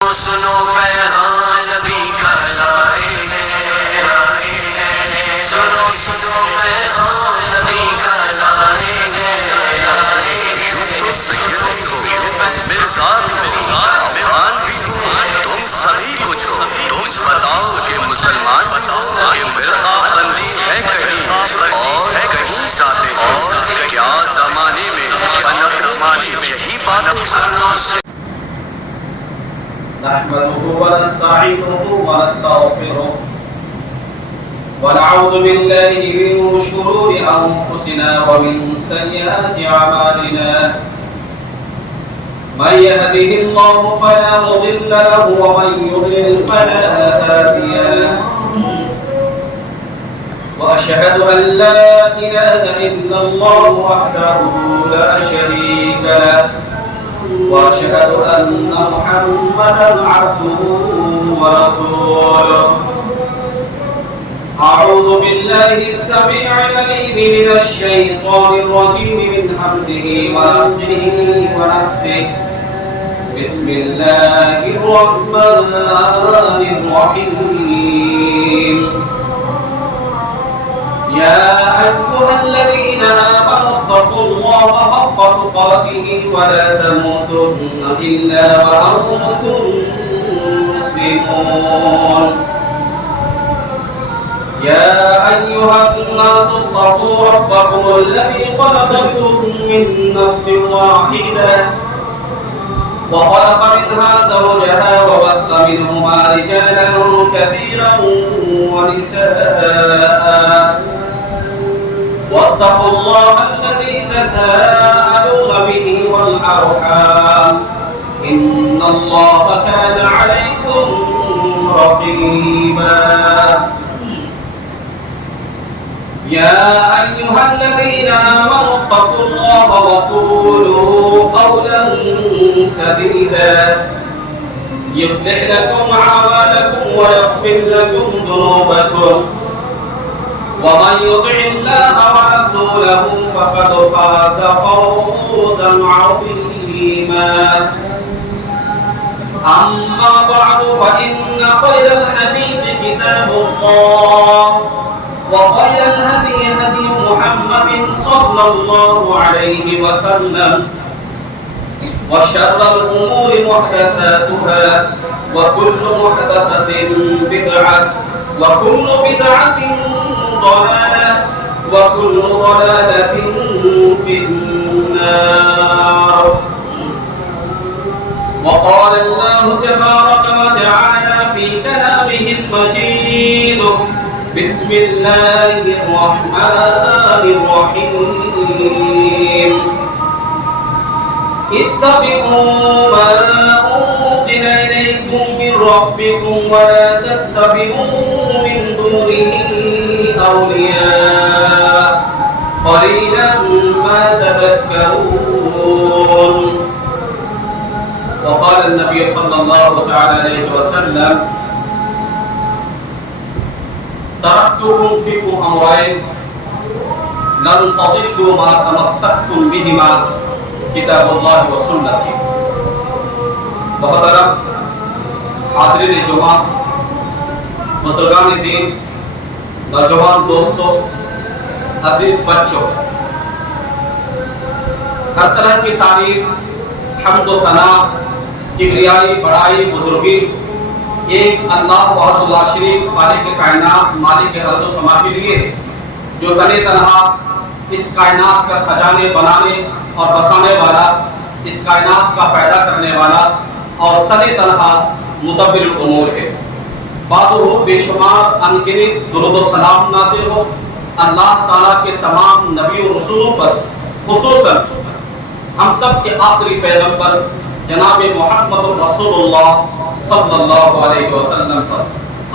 سنو پیغام نبی کا لائے ہیں، سنو سنو پیغام نبی کا لائے ہیں، میرے ساتھ افغان بھی ہو، تم سبھی کچھ ہو، تم بتاؤ کہ مسلمان بھی ہو، یہ فرقہ بندی ہے کہیں اور کہیں ساتھ ہو، کیا زمانے میں یہی بات نحمده ونستعينه ونستغفره ونعوذ بالله من شرور أنفسنا ومن سيئات أعمالنا من يهده الله فلا مضل له ومن يضلل فلا هادي له وأشهد أن لا إله إلا الله وحده لا شريك له وأشهد أن محمدًا عبده ورسوله أعوذ بالله السميع العليم من الشيطان الرجيم من همزه ونفخه ونفثه بسم الله الرحمن الرحيم يا أيها الذين آمنوا اتقوا الله حق تقاته ولا تموتن إلا وأنتم مسلمون يا أيها الناس اتقوا ربكم الذي خلقكم من نفس واحدة وخلق منها زوجها وبث منهما رجالا كثيرا ونساء واتقوا الله الذي تساءلون به والأرحام إن الله كان عليكم رقيبا يا أيها الذين آمنوا اتقوا الله وقولوا قولا سديدا يصلح لكم أعمالكم ويغفر لكم ذنوبكم ومن يطع الله ورسوله فقد فاز فوزا عظيما أما بعد فإن خير الحديث كتاب الله وخير الهدي هدي محمد صلى الله عليه وسلم وشر الأمور محدثاتها وكل محدثة بدعة وكل بدعة ضلالة وكل ضلالة في النار وقال الله تبارك وتعالى في كلامه المجيد بسم الله الرحمن الرحيم اتبعوا ما أنزل إليكم من ربكم ولا تتبعوا من دونه أولياء قليلا ما تذكرون وقال النبي صلى الله تعالى عليه وسلم تركتكم فيكم أمرين لن تضلوا ما تمسكتم بهما کتاب اللہ و سنتی. محترم حاضرین جمعہ، بزرگان دین، نوجوان دوستوں، عزیز بچوں، ہر طرح کی تعریف، حمد و ثنا، کبریائی، بڑائی، بزرگی ایک اللہ وحدہ لا شریک خالق کائنات مالک ارض و سما کے لیے جو تنے تنہا اس کائنات کا سجانے بنانے اور بسانے والا، اس کائنات کا پیدا کرنے والا اور تنے تنہا مدبر الامور ہے. بعد وہ بے شمار انگنت درود و سلام نازل ہو اللہ تعالیٰ کے تمام نبی و رسولوں پر، خصوصاً ہم سب کے آخری پیغمبر جناب محمد رسول اللہ صلی اللہ علیہ وسلم پر.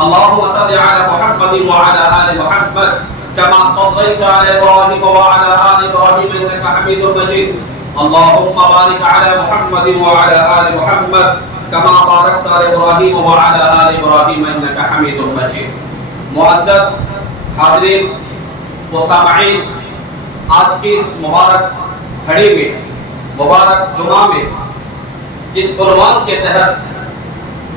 اللہم صلی علی محمد وعلی آل محمد كما صليت على إبراهيم وعلى آل إبراهيم إنك حميد مجيد. اللهم بارك على محمد وعلى آل محمد كما باركت على إبراهيم وعلى آل إبراهيم إنك حميد مجيد. معزز حاضرین و سامعین، آج کی اس مبارک گھڑی میں، مبارک جمعہ میں، جس عنوان کے تحت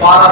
12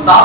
7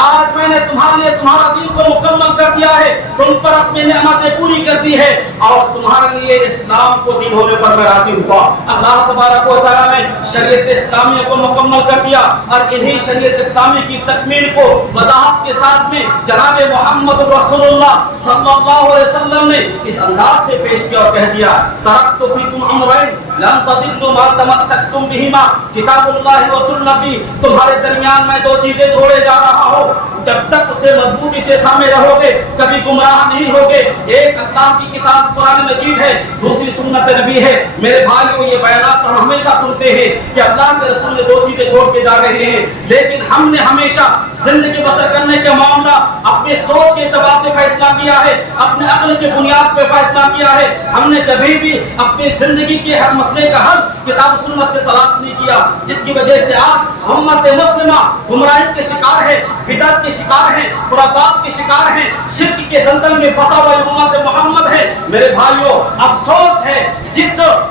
آج میں نے تمہارے لیے تمہارا دین کو مکمل کر دیا ہے، تم پر اپنی نعمتیں پوری کر دی ہے، اور تمہارے لیے اسلام کو دین ہونے پر میں راضی ہوا۔ اللہ تبارک و تعالیٰ نے شریعت اسلامیہ کو مکمل کر دیا، اور انہی شریعت اسلامی کی تکمیل کو وضاحت کے ساتھ میں جناب محمد رسول اللہ صلی اللہ علیہ وسلم نے اس انداز سے پیش کیا اور کہہ دیا: ترکت فیکم امرین لن تضلوا ما تمسکتم بہما کتاب اللہ و سنتی، تمہارے درمیان میں دو چیزیں چھوڑے جا رہا ہوں، جب تک اسے مضبوطی سے تھامے رہو گے کبھی گمراہ نہیں ہوگے۔ ایک اللہ کی کتاب قرآن مجید ہے، دوسری سنت نبی ہے۔ میرے بھائیو، یہ بیانات ہم ہمیشہ سنتے ہیں کہ اللہ کے رسول نے دو چیزیں چھوڑ کے جا رہے ہیں، لیکن ہم نے ہمیشہ زندگی بسر کرنے کے معاملہ اپنے سوچ کے اعتبار سے فیصلہ کیا ہے، اپنے عقل کی بنیاد پہ فیصلہ کیا ہے۔ ہم نے کبھی بھی اپنی زندگی کے ہر مسئلے کا حل کتاب و سنت سے تلاش نہیں کیا، جس کی وجہ سے آج امت مسلمہ گمراہی کے شکار ہے، بدعت کے شکار ہیں، خرافات کے شکار ہیں، شرک کے دلدل میں پھنسا ہوا امت محمد ہے۔ میرے بھائیوں، افسوس ہے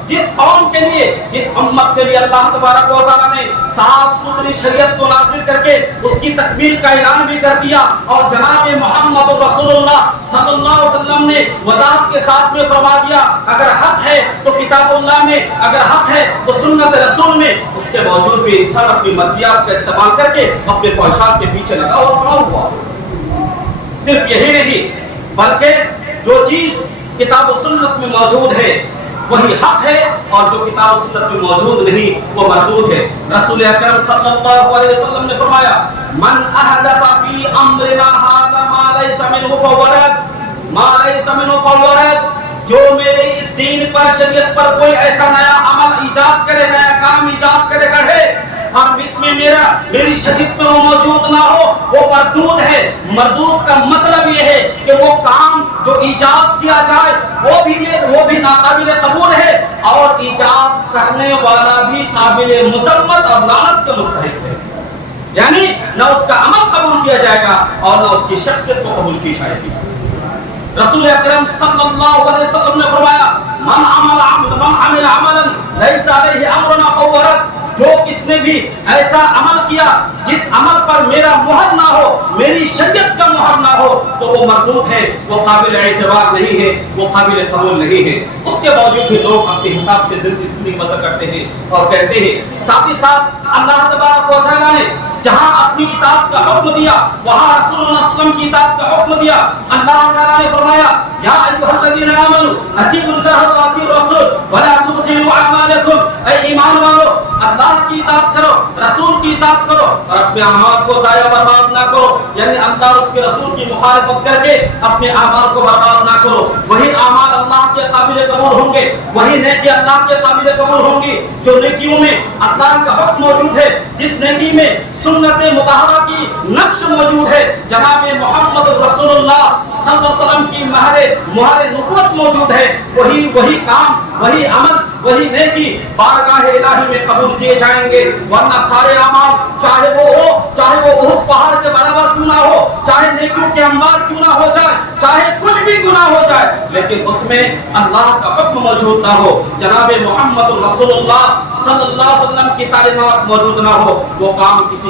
جس قوم کے لیے، جس امت کے لیے اللہ تبارک و تعالیٰ نے صاف ستھری شریعت کو نازل کر کے اس کی تکمیل کا اعلان بھی کر دیا، اور جناب محمد رسول اللہ صلی اللہ علیہ وسلم نے وضاحت کے ساتھ میں فرما دیا: اگر حق ہے تو کتاب اللہ میں، اگر حق ہے تو سنت رسول میں۔ اس کے باوجود بھی انسان اپنی مرضیات کا استعمال کر کے اپنے خواہشات کے پیچھے لگا اور پڑا ہوا۔ صرف یہی نہیں، بلکہ جو چیز کتاب و سنت میں موجود ہے وہی حق ہے، اور جو کتاب و سنت میں موجود نہیں وہ مردود ہے۔ رسول اکرم صلی اللہ علیہ وسلم نے فرمایا: من احدث فی امرنا ھذا ما لیس منہ فہو رد، ما لیس منہ فہو رد، جو میرے اس دین پر، شریعت پر کوئی ایسا نیا عمل ایجاد کرے، نیا کام ایجاد کرے گڑھے، اور اس میں میری شریعت میں وہ موجود نہ ہو، وہ مردود ہے۔ مردود کا مطلب یہ ہے کہ وہ کام جو ایجاد کیا جائے وہ بھی ناقابل قبول ہے، اور ایجاد کرنے والا بھی قابل مذمت اور لعنت کا مستحق ہے۔ یعنی نہ اس کا عمل قبول کیا جائے گا اور نہ اس کی شخصیت کو قبول کی جائے گی۔ رسول اکرم صلی اللہ علیہ وسلم نے فرمایا: من عمل عملا لیس علیہ امرنا فہو رد، جو کس نے بھی ایسا عمل کیا جس عمل پر میرا مہر نہ ہو، میری شریعت کا مہر نہ ہو، تو وہ مردود ہے، وہ قابل اعتبار نہیں ہے، وہ قابل قبول نہیں ہے۔ اس کے باوجود بھی لوگ اپنے حساب سے دل کی زندگی بسر کرتے ہیں اور کہتے ہیں۔ ساتھ ہی ساتھ اللہ تبارک و تعالیٰ نے جہاں اپنی اطاعت کا حکم دیا، وہاں رسول اللہ صلی اللہ علیہ وسلم کی اطاعت کا حکم دیا۔ اللہ تعالیٰ نے فرمایا: یا ایھا الذین آمنوا اطیعوا اللہ و اطیعوا الرسول ولا تبطلوا اعمالکم، اے ایمان والو، اللہ کی اطاعت کرو، رسول کی اطاعت کرو، اور اپنے اعمال کو ضائع برباد نہ کرو۔ یعنی اللہ اور اس کے رسول کی مخالفت کر کے اپنے اعمال کو برباد نہ کرو۔ وہی اعمال اللہ کے قابل قبول ہوں گے، وہی نیکی اللہ کے قابل قبول ہوں گی جو نیکیوں میں اللہ کا حکم موجود ہے، جس نیکی میں سنت مطہرہ کی نقش موجود ہے، جناب محمد رسول اللہ صلی اللہ علیہ وسلم کی مہر نبوت موجود ہے، وہی کام، وہی عمل، وہی نیکی بارگاہ الہی میں قبول کیے جائیں گے۔ ورنہ سارے اعمال چاہے وہ احد پہاڑ کے برابر کیوں نہ ہو، چاہے نیکیوں کے انبار کیوں نہ ہو جائے، چاہے کچھ بھی گناہ ہو جائے، لیکن اس میں اللہ کا حکم موجود نہ ہو، جناب محمد رسول اللہ صلی اللہ علیہ وسلم کی تعلیمات موجود نہ ہو، وہ کام کسی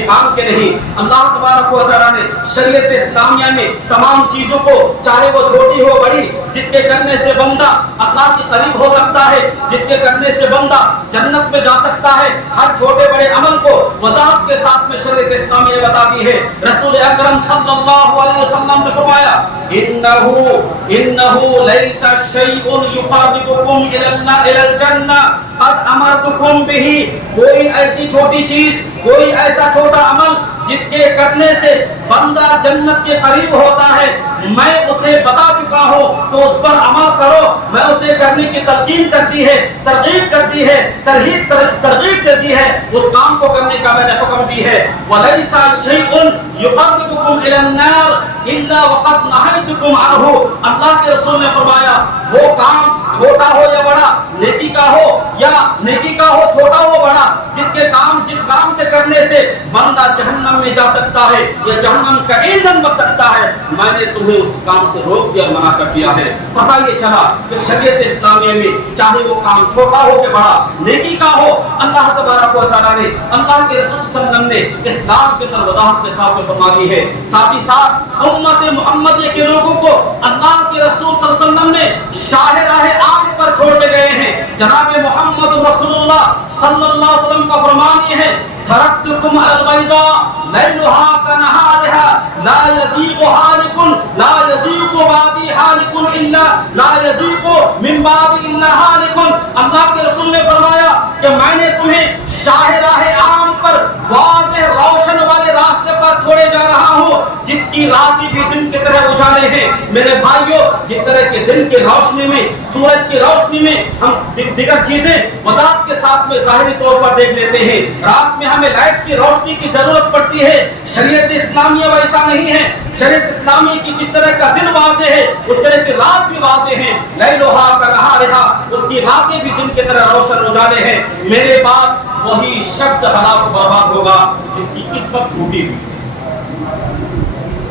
کام کے نہیں۔ اللہ تبارک و تعالیٰ نے شریعت اسلامیہ میں تمام چیزوں کو، چاہے وہ چھوٹی ہو بڑی، جس کے کرنے سے بندہ اللہ کے قریب ہو سکتا ہے، جس کے کرنے سے بندہ جنت میں جا سکتا ہے، ہر چھوٹے بڑے عمل کو وضاحت کے ساتھ میں شریعت اسلامیہ نے بتا دی ہے۔ رسول اکرم صلی اللہ علیہ وسلم نے فرمایا: انه ليس شيء يقربكم الى الجنہ قد امرتكم به، کوئی ایسی چھوٹی چیز، کوئی ایسا چھوٹا عمل جس کے کرنے سے بندہ جنت کے قریب ہوتا ہے، میں اسے بتا چکا ہوں تو اس پر عمل کرو، میں اسے کرنے کی تلقین کرتی ہے، ترغیب کرتی ہے، ترغیب دیتی ہے، اس کام کو کرنے کا میں نے حکم دی ہے۔ وَلَيْسَ شَيْءٌ يُقَرِّبُكُمْ إِلَى النَّارِ إِلَّا وَقَدْ نَهَيْتُكُمْ عَنْهُ، اللہ کے رسول نے فرمایا وہ کام چھوٹا ہو یا بڑا, نیکی کا ہو یا نیکی کا ہو, چھوٹا ہو بڑا, جس کام کے کرنے سے بندہ جہنم میں جا سکتا ہے یا جہنم کا ایندھن بن سکتا ہے, میں نے تمہیں اس کام سے روک دیا, منع کر دیا ہے. پتہ یہ چلا کہ شریعت اسلامیہ میں چاہے وہ کام چھوٹا ہو کہ بڑا, نیکی کا ہو, اللہ تبارک و تعالیٰ نے, اللہ کے رسول صلی اللہ علیہ وسلم نے اسلام کے اندر وضاحت کے ساتھ فرما دی ہے. ساتھ ہی ساتھ امت محمدیہ کے لوگوں کو اللہ کے رسول صلی اللہ علیہ وسلم نے شاہ راہ عام پر چھوڑ کے گئے ہیں. جناب محمد رسول اللہ صلی اللہ علیہ وسلم کا فرمان یہ ہے, ترکتکم علی البیضاء لیلها کنہارها لا یزیغ حالک لا یزیغ بعدی حالک الا لا یزیغ من بعدی الا حالک. اللہ کے رسول نے فرمایا کہ میں نے تمہیں شاہ راہ عام پر واضح روشن والے راستے پر چھوڑے جا رہا ہوں جس کی رات بھی دن کی طرح اجالے ہیں. میرے بھائیوں, جس طرح کے دن کی روشنی میں, سورج کی روشنی میں ہم دیگر چیزیں وضاحت کے ساتھ میں ظاہری طور پر دیکھ لیتے ہیں, رات میں ہمیں لائٹ کی روشنی کی ضرورت پڑتی ہے. شریعت اسلامیہ ویسا نہیں ہے. شریعت اسلامی کی جس طرح کا دن واضح ہے اس طرح کی رات بھی واضح ہے. لیلھا کنہارھا, اس کی راتیں بھی دن کی طرح روشن اجالے ہیں. میرے بعد وہی شخص ہلاک و برباد ہوگا جس کی قسمت ٹوٹی ہوئی.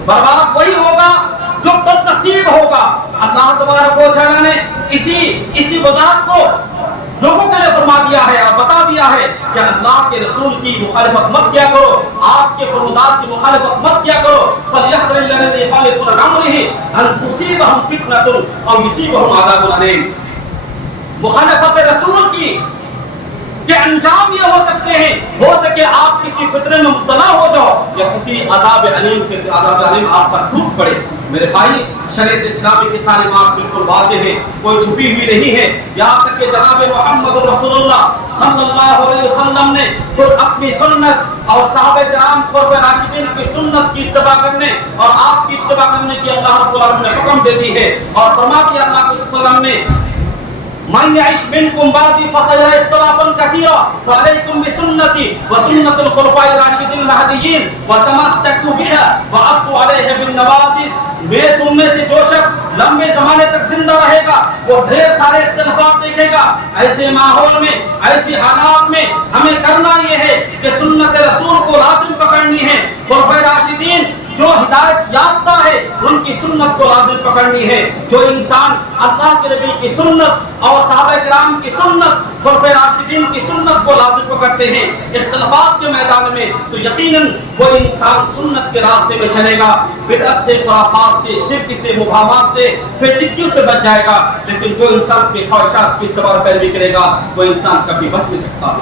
برباد وہی ہوگا جو بد نصیب ہوگا. اللہ تبارک و تعالیٰ نے اسی وضاحت کو لوگوں کے لیے فرما دیا ہے اور بتا دیا ہے کہ اللہ کے رسول کی مخالفت مت کیا کرو, آپ کے فرمودات کی مخالفت مت کیا کرو. فَلْيَحْذَرِ الَّذِينَ يُخَالِفُونَ عَنْ أَمْرِهِ أَن تُصِيبَهُمْ فِتْنَةٌ أَوْ يُصِيبَهُمْ عَذَابٌ أَلِيمٌ. مخالفت رسول کی کہ انجام یہ ہو سکتے ہیں, ہو سکے آپ کسی فتنے میں مبتلا ہو جاؤ یا کسی عذاب علیم کے عذاب علیم آپ پر ٹوٹ پڑے. میرے بھائی, شریعت اسلامی کی تعلیمات بالکل واضح ہے, کوئی چھپی ہوئی نہیں ہے. یہاں تک کہ جناب محمد رسول اللہ صلی اللہ علیہ وسلم نے خود اپنی سنت اور صحابہ کرام خلفائے راشدین کی سنت کی اتباع کرنے اور آپ کی اتباع کرنے کی اللہ رب العالمین نے حکم دے دی ہے اور فرما دیا اللہ کے وسلم نے, من يعش منكم بعدي فسيرى اختلافا كثيرا فعليكم بسنتي وسنة الخلفاء الراشدين المهديين وتمسكوا بها وعضوا عليها بالنواجذ. میں تم میں سے جو شخص لمبے زمانے تک زندہ رہے گا وہ ڈھیر سارے اختلافات دیکھے گا. ایسے ماحول میں, ایسی حالات میں ہمیں کرنا یہ ہے کہ سنت رسول کو لازم پکڑنی ہے. خلفائے راشدین جو ہدایت یافتہ ہے ان کی سنت کو لازم پکڑنی ہے. جو انسان اللہ کے نبی کی سنت اور صحابہ کرام کی سنت, خلفائے راشدین کی سنت کو لازم پکڑتے ہیں اختلافات کے میدان میں, تو یقیناً وہ انسان سنت کے راستے میں چلے گا, بدعت سے, خرافات سے, شرک سے, مباحات سے, پیچیدگیوں سے بچ جائے گا. لیکن جو انسان کی خواہشات کی اتباع پیروی کرے گا وہ انسان کبھی بچ نہیں سکتا.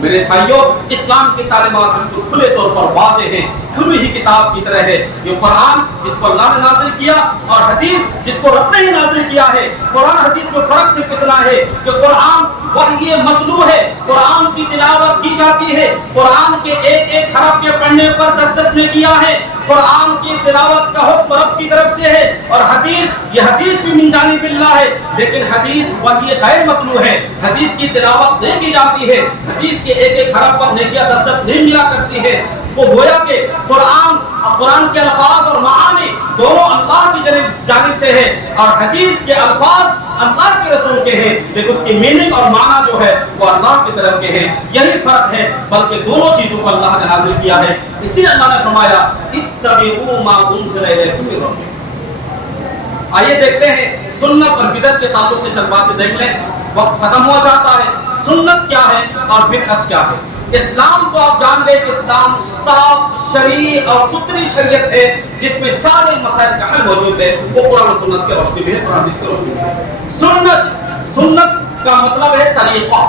میرے بھائیوں, اسلام کی تعلیمات بالکل کھلے طور پر واضح ہیں, کھلی ہی کتاب کی طرح ہے. یہ قرآن جس کو اللہ نے نازل کیا اور حدیث جس کو رب نے ہی نازل کیا ہے. قرآن حدیث میں فرق صرف اتنا ہے کہ قرآن وحی مطلوع ہے, قرآن کی تلاوت کی جاتی ہے, قرآن کے ایک ایک حرف کے پڑھنے پر 10 نے کیا ہے, قرآن کی تلاوت کا حکم رب کی طرف سے ہے. اور حدیث, یہ حدیث بھی من جانب اللہ ہے, لیکن حدیث وحی غیر مطلوع ہے, حدیث کی تلاوت نہیں کی جاتی ہے, حدیث کے ایک ایک حرف پر نیکیاں 10 نہیں ملا کرتی ہے. وہ گویا کہ قرآن کے الفاظ اور معانی دونوں اللہ کی جانب سے ہے اور حدیث کے الفاظ اللہ کے رسول کے ہیں, لیکن اس کی میننگ اور معنی جو ہے وہ اللہ کی طرف کے ہیں. یہی فرق ہے, بلکہ دونوں چیزوں کو اللہ نے نازل کیا ہے. اسی لیے اللہ نے فرمایا اتبعوا ما انزل الیکم من ربکم. آئیے دیکھتے ہیں سنت اور بدعت کے تعلق سے چند باتیں دیکھ لیں, وقت ختم ہو جاتا ہے. سنت کیا ہے اور بدعت کیا ہے؟ اسلام کو آپ جان لیں کہ اسلام صاف شرعی اور ستھری شریعت ہے جس میں سارے مسائل کا حل موجود ہے. وہ قرآن و سنت کی روشنی میں ہے, قرآن حدیث کی روشنی میں ہے. سنت کا مطلب ہے طریقہ.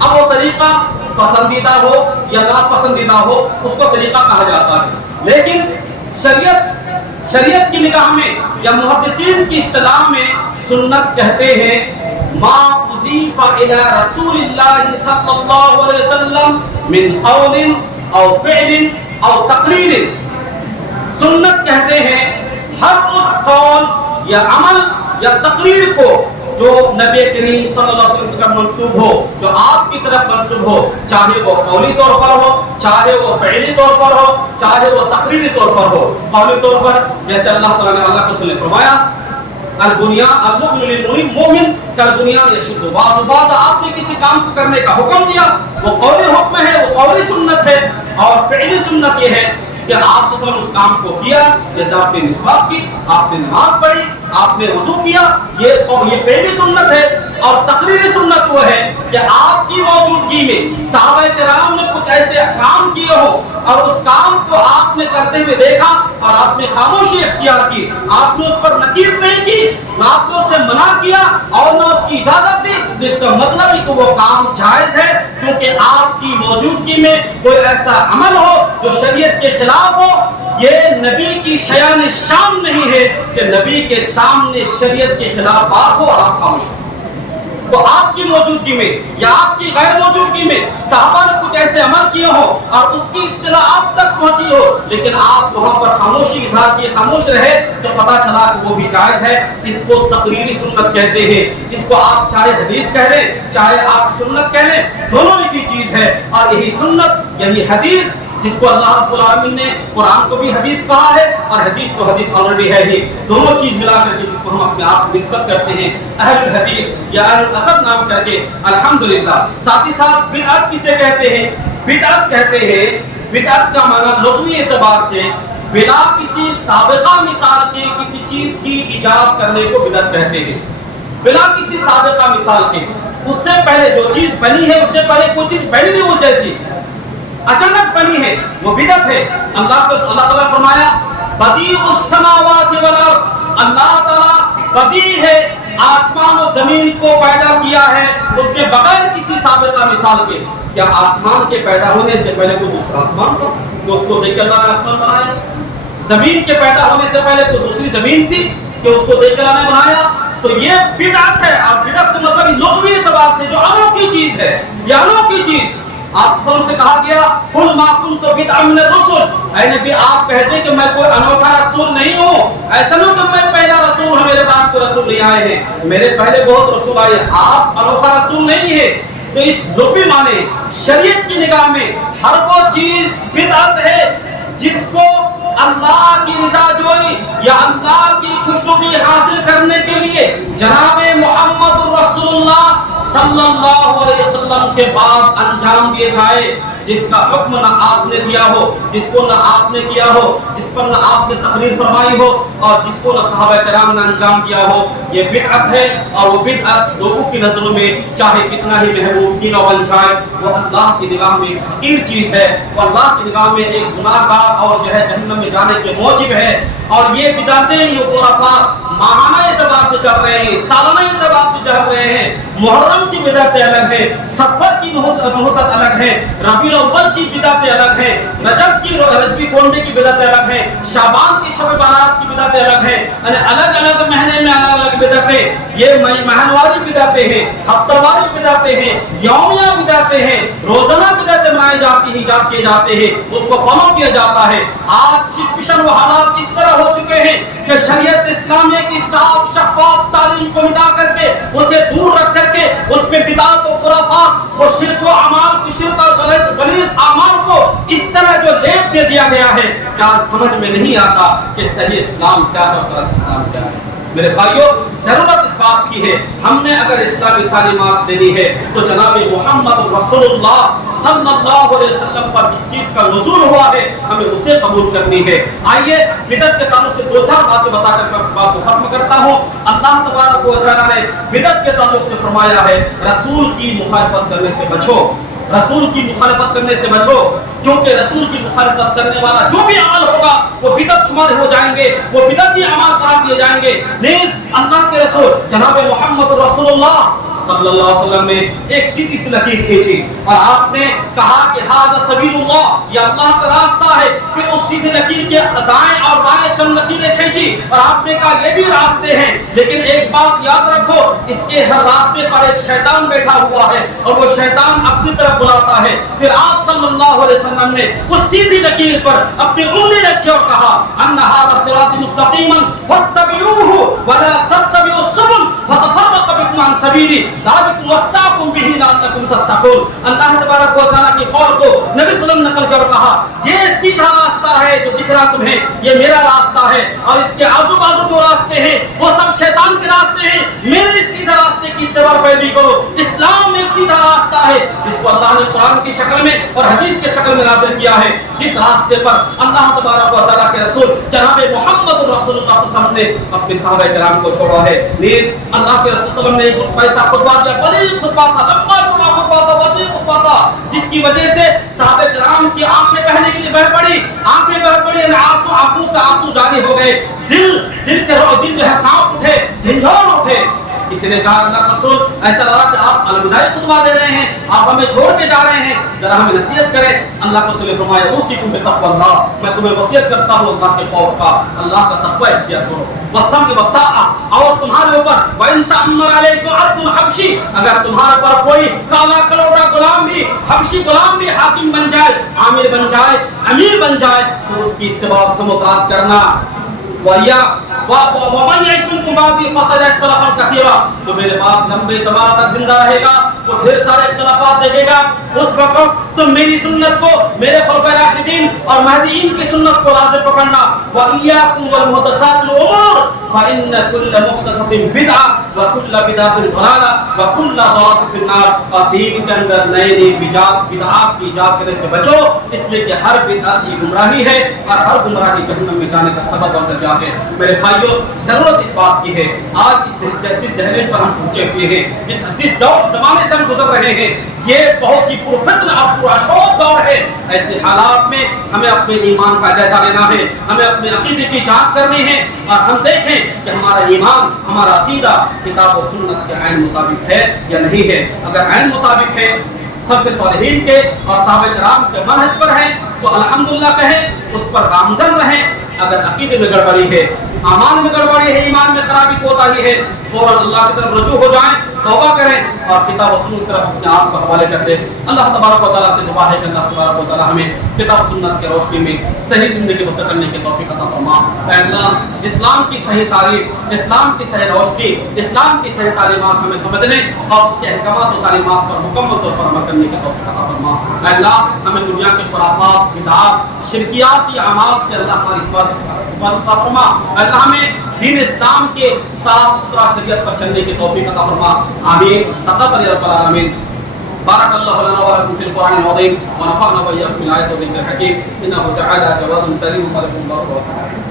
اب وہ طریقہ پسندیدہ ہو یا ناپسندیدہ ہو اس کو طریقہ کہا جاتا ہے. لیکن شریعت کی نگاہ میں یا محدثین کی اصطلاح میں سنت کہتے ہیں ما اضیف الی رسول اللہ صلی اللہ علیہ وسلم من قول او فعل او تقریر. سنت کہتے ہیں ہر اس قول یا عمل یا تقریر کو جو نبی کریم صلی اللہ علیہ وسلم کا منسوب ہو, جو آپ کی طرف منسوب ہو, چاہے وہ قولی طور پر ہو, چاہے وہ فعلی طور پر ہو, چاہے وہ تقریری طور پر ہو. قولی طور پر جیسے اللہ تعالیٰ نے اللہ کے رسول نے فرمایا البنیان المؤمن للمؤمن مومن کالبنیان یشد بعض آپ نے کسی کام کو کرنے کا حکم دیا، وہ قول حکم ہے، وہ قول سنت ہے، اور فعلی سنت یہ ہے کہ آپ صلی اللہ علیہ وسلم اس کام کو کیا، جیسے آپ نے مسواک کی، آپ نے نماز پڑھی، آپ نے وضو کیا، یہ فعلی سنت ہے۔ اور تقریری سنت وہ ہے کہ آپ کی موجودگی میں صحابہ کرام نے کچھ ایسے کام کیے ہو اور اس کام کو آپ نے کرتے ہوئے دیکھا اور آپ نے خاموشی اختیار کی، آپ نے اس پر نکیر نہیں کی، نہ آپ نے اس سے منع کیا اور نہ اس کی اجازت دی، جس کا مطلب ہے کہ وہ کام جائز ہے، کیونکہ آپ کی موجودگی میں کوئی ایسا عمل ہو جو شریعت کے خلاف ہو۔ یہ نبی کی شیان شان نہیں ہے کہ نبی کے سامنے شریعت کے خلاف بات ہو اور آپ خاموش ہو۔ تو آپ کی موجودگی میں یا آپ کی غیر موجودگی میں صحابہ نے کچھ ایسے عمل کیے ہو اور اس کی اطلاع آپ تک پہنچی ہو، لیکن آپ وہاں پر خاموشی اظہار کیے، خاموش رہے، تو پتہ چلا کہ وہ بھی جائز ہے۔ اس کو تقریری سنت کہتے ہیں، اس کو آپ چاہے حدیث کہہ لیں چاہے آپ سنت کہہ لیں، دونوں ہی کی چیز ہے۔ اور یہی سنت یہی حدیث جس کو اللہ رب العالمین نے قرآن کو بھی حدیث کہا ہے اور حدیث تو حدیث آلریڈی ہے ہی، دونوں چیز ملا کر کے جس کو ہم اپنے آپ کو نسبت کرتے ہیں اہل الحدیث یا اہل الاسد نام کر کے، الحمدللہ۔ ساتھ ہی ساتھ بدعت کسے کہتے ہیں؟ بدعت کہتے ہیں، بدعت کا معنی لغوی اعتبار سے بلا کسی سابقہ مثال کے کسی چیز کی ایجاد کرنے کو بدعت کہتے ہیں، بلا کسی سابقہ مثال کے، اس سے پہلے جو چیز بنی ہے اس سے پہلے کوئی چیز بنی نہیں، وہ جیسی اچانک بنی ہے، وہ بدعت ہے۔ اللہ تعالیٰ فرمایا بدیع السماوات والارض، اللہ تعالیٰ بدیع ہے، آسمان و زمین کو پیدا کیا ہے اس کے بغیر کسی سابقہ مثال کے۔ کیا آسمان کے پیدا ہونے سے پہلے کوئی دوسرا آسمان تھا کہ اس کو دیکھ کر اللہ نے آسمان بنایا؟ زمین کے پیدا ہونے سے پہلے کوئی دوسری زمین تھی کہ اس کو دیکھ کر اللہ نے بنایا؟ تو یہ بدعت ہے، اور بدعت کا مطلب لغوی اعتبار سے جو انوکھی چیز ہے، یہ انوکھی چیز۔ آپ صلی اللہ علیہ وسلم سے کہا گیا قل ما کنت بدعا من الرسل، اے نبی آپ کہتے کہ میں کوئی انوکھا رسول نہیں ہوں، ایسا نہیں کہ میں پہلا رسول ہوں، میرے بعد کوئی رسول نہیں آئے ہیں، میرے پہلے بہت رسول آئے ہیں، آپ انوکھا رسول نہیں ہے۔ تو اس لغوی معنی شریعت کی نگاہ میں ہر وہ چیز بدعت ہے جس کو اللہ کی رضا جوئی یا اللہ کی خوشنودی حاصل کرنے کے لیے جناب محمد رسول اللہ صلی اللہ علیہ وسلم کے بعد انجام دیے جائے، جس کا حکم نہ آپ نے دیا ہو، جس کو نہ آپ نے کیا ہو، جس پر نہ آپ نے تقریر فرمائی ہو اور جس کو نہ صحابہ کرام نے انجام دیا ہو، یہ بدعت ہے۔ اور وہ بدعت لوگوں کی نظروں میں چاہے کتنا ہی محبوب کی نہ بن جائے، وہ اللہ کی نگاہ میں ایک حقیر چیز ہے، وہ اللہ کی نگاہ میں ایک گناہ گار اور جو ہے جہنم میں جانے کے موجب ہے۔ اور یہ بدعتیں، یہ خرافات ماہانہ اعتبار سے چل رہے ہیں، سالانہ اعتبار سے چل رہے ہیں۔ محرم کی بدعتیں الگ ہیں، صفر کی نحوست الگ ہے، ربیع الاول کی بدعتیں الگ ہیں، رجبی کونڈے کی بدعتیں الگ ہیں، شعبان کی شب بارات کی بدعتیں الگ ہیں، یعنی الگ الگ مہینے میں الگ الگ بدعتیں، یہ مہینواری بدعتیں ہیں، ہفتہ واری بدعتیں ہیں، یومیہ بدعتیں ہیں، روزانہ بدعتیں منائی جاتی ہیں، کیے جاتے ہیں، اس کو فالو کیا جاتا ہے۔ آج سچویشن و حالات اس طرح ہو چکے ہیں کہ شریعت اسلامیہ کی صاف شفاف تعلیم کو مٹا کر کے اسے دور رکھ کر کے اس پہ بدعت و خرافات اور شرک و اعمال کی شرک اور غلیظ اعمال کو اس طرح جو لیپ دے دیا گیا ہے، کیا سمجھ میں نہیں آتا کہ صحیح اسلام کیا ہے اور غلط اسلام کیا ہے؟ میرے بھائیوں، ضرورت اس بات کی ہے، ہم نے اگر اسلامی تعلیمات دینی ہے تو جناب محمد رسول اللہ صلی اللہ علیہ وسلم پر جس چیز کا نزول ہوا ہے ہمیں اسے قبول کرنی ہے۔ آئیے بدعت کے تعلق سے دو چار باتیں بتا کر بات کو ختم کرتا ہوں۔ اللہ تبارک و تعالیٰ نے بدعت کے تعلق سے فرمایا ہے رسول کی مخالفت کرنے سے بچو، رسول کی مخالفت کرنے سے بچو، کیونکہ رسول کی مخالفت کرنے والا جو بھی عمل ہوگا وہ بدعت شمار ہو جائیں گے، وہ بدعتی اعمال قرار دیے جائیں گے۔ نیز اللہ کے رسول جناب محمد رسول اللہ صلی اللہ علیہ وسلم نے ایک سیدھی سی لکیر کھینچی اور آپ نے کہا کہ ھذا سبیل اللہ، یہ اللہ کا راستہ ہے۔ پھر اس سیدھی لکیر کے دائیں اور بائیں چند لکیریں کھینچی اور آپ نے کہا یہ بھی راستے ہیں، لیکن ایک بات یاد رکھو، اس کے ہر راستے پر ایک شیطان بیٹھا ہوا ہے اور وہ شیطان اپنی طرف بلاتا ہے۔ پھر آپ صلی اللہ علیہ وسلم نے اس سیدھی لکیر پر اپنی انگلی رکھی اور کہا ان ھذا صراط مستقیما فاتبعوه ولا تتبعوا السبل فتفرق بكم عن سبیلی ذلکم وصاکم وصاكم به لعلكم تتقون۔ اللہ تبارک و تعالیٰ کی قول کو نبی صلی اللہ علیہ وسلم نے نقل کر کہا یہ سیدھا راستہ ہے جو دکھ رہا تمہیں، یہ میرا راستہ ہے، اور اس کے آزو بازو جو راستے ہیں وہ سب شیطان کے راستے ہیں، میرے سیدھا راستے کی اتباع پیروی کرو۔ اسلام ایک سیدھا راستہ ہے جس کو اللہ نے قرآن کی شکل میں اور حدیث کی شکل میں نازل کیا ہے، جس راستے پر اللہ تبارک و تعالیٰ کے رسول جناب محمد رسول اللہ صلی اللہ علیہ وسلم نے اپنے صحابہ کرام کو چھوڑا ہے۔ نیز اللہ کے رسول صلی اللہ علیہ وسلم نے ایک ایسا خطبہ دیا، بڑی خطبہ تھا، لمبا چوڑا خطبہ تھا، وسیع خطبہ تھا، جس کی وجہ سے صحابہ کرام کی آنکھیں بہنے کے لیے بہ پڑی، آنکھیں بہ پڑی، یعنی آنکھوں سے آنسو جاری ہو گئے، دل جو ہے کانپ اٹھے، جھنجھوڑ اٹھے۔ کسی نے کہا اللہ کا رسول ایسا لگا کہ آپ الوداعی خطبہ دے رہے ہیں، آپ ہمیں چھوڑ کے جا رہے ہیں، ذرا ہمیں نصیحت کریں۔ اللہ کے رسول نے فرمایا اوصیکم بتقوی اللہ، میں تمہیں وصیت کرتا ہوں اللہ کے خوف کا، اللہ کا تقوی اختیار کرو۔ والسمع والطاعہ، اور تمہارے اوپر وَإِن تَأْمَّرَ عَلَيْكُمْ عَبْدٌ حَبْشِيٌّ، اگر تمہارے اوپر کوئی کالا کلوٹا غلام بھی، حبشی غلام بھی حاکم بن جائے، عامر بن جائے، امیر بن جائے، تو اس کی اتباع سے مطاعت کرنا۔ وَمَنْ يَعِشْ مِنْكُمْ بَعْدِي فَسَيَرَى اخْتِلَافًا كَثِيرًا، جو میرے بعد لمبے زمانہ تک زندہ رہے گا وہ ڈھیر سارے اختلافات دیکھے گا۔ اس وقت تم میری سنت کو، میرے خلفائے راشدین اور مہدیین کی سنت کو لازم پکڑنا۔ وَإِيَّاكُمْ وَالْمُحْدَثَاتِ الْأُمُورِ فَإِنَّ كُلَّ مُحْدَثَةٍ بِدْعَةٌ وَكُلَّ بِدْعَةٍ ضَلَالَةٌ وَكُلَّ ضَلَالَةٍ فِي النَّارِ، اور دین کے اندر نئے بدعات کی ایجاد کرنے سے بچو، اس لیے کہ ہر بدعت کی گمراہی ہے اور ہر گمراہی جہنم میں جانے کا سبب اور ذریعہ ہے۔ میرے بھائیوں، ضرورت اس بات کی ہے، آج جس دہلیز پر ہم پہنچے ہوئے ہیں، جس زمانے سے ہم گزر رہے ہیں، یہ بہت ہی پرفتن اور پراشوب دور ہے۔ ایسے حالات میں ہمیں اپنے ایمان کا جائزہ لینا ہے، ہمیں اپنے عقیدے کی جانچ کرنی ہے، اور ہم دیکھیں کہ ہمارا ایمان، ہمارا عقیدہ کتاب و سنت کے عین مطابق ہے یا نہیں ہے۔ اگر عین مطابق ہے، سلف صالحین کے اور صحابہ کرام کے منہج پر ہیں تو الحمدللہ کہیں، اس پر گامزن رہیں۔ اگر عقیدے میں گڑبڑی ہے، اعمال میں گڑبڑی ہے، ایمان میں خرابی کوتاہی ہے، فوراً اللہ کی طرف رجوع ہو جائیں، توبہ کریں اور کتاب و سنت کی طرف اپنے آپ کو حوالے کر دیں۔ اللہ تبارک و تعالیٰ سے دعا ہے کہ اللہ تبارک و تعالیٰ ہمیں کتاب و سنت کی روشنی میں صحیح زندگی بسر کرنے کی توفیق عطا فرما۔ اے اللہ، اسلام کی صحیح تعریف، اسلام کی صحیح روشنی، اسلام کی صحیح تعلیمات ہمیں سمجھنے اور اس کے احکامات و تعلیمات پر مکمل طور پر عمل کرنے کی توفیق عطا فرما۔ اے اللہ، ہمیں دنیا کے خرافات، بدعات، شرکیاتی اعمال سے اللہ ہماری حفاظت فرما۔ اے اللہ، ہمیں دین اسلام کے صاف ستھرا شریعت پر چلنے کی توفیق عطا فرما۔ آمین۔ تقبل یا رب العالمین۔ بارك الله لنا ولكم في القرآن العظيم ونفعنا وإياكم بالآيات والذكر الحكيم إنه تعالى جواد كريم وقال الله